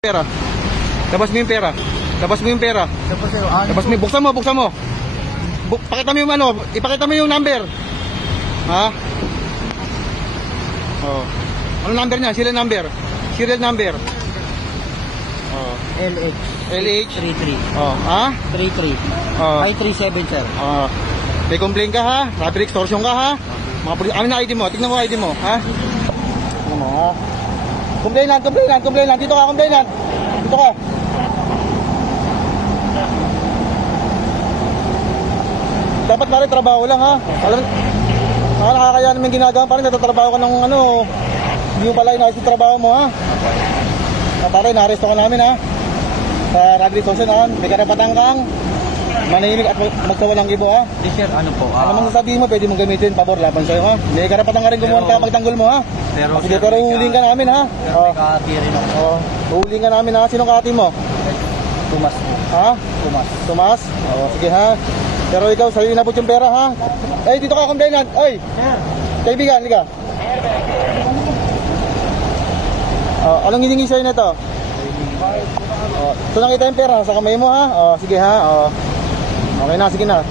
Pera. Labas mo yung pera. Labas mo yung pera. Labas mo, buksan mo, buksan mo. Pakita mo yung ano, ipakita mo yung number. Ha? Oh. Ano number niya? Serial number. Serial number. Oh. LH 33. Oh, ha? 33. Oh. 537, sir. Oh. May complaint ka ha? Robbery extortion ka ha? Mga pulis, amin na ID mo. Tignan mo ID mo, ha? Tignan mo, ha? Complainant. Dito ka, complainant. Dito ka. Dapat pare, trabaho lang ha. Alam, nakakaya naman ginagawa. Pare, natatrabaho ka ng ano. Hindi mo pala inayos yung trabaho mo ha. Pare, na-arresto ka namin ha. Sa robbery extortion ha. May karapatan kang manahimik at magkawalang ibo ha. Yes sir, ano po? Ano mang sasabihin mo, pwede mong gamitin, pabor, laban sa'yo ha. May karapatan ka rin gumawa pagtanggol mo ha. Pero uhuling ka namin ha. Pero may kahati rin ako. Uhuling ka namin ha. Sinong kahati mo? Tumas. Ha? Tumas? Oo, sige ha. Pero ikaw, sa'yo inabot yung pera ha. Ay, dito ka, complainant. Ay! Kaibigan, liga. Anong hiningi sa'yo na ito? Ito nakita yung pera sa kamay mo ha. Sige ha. Okay na, sige na.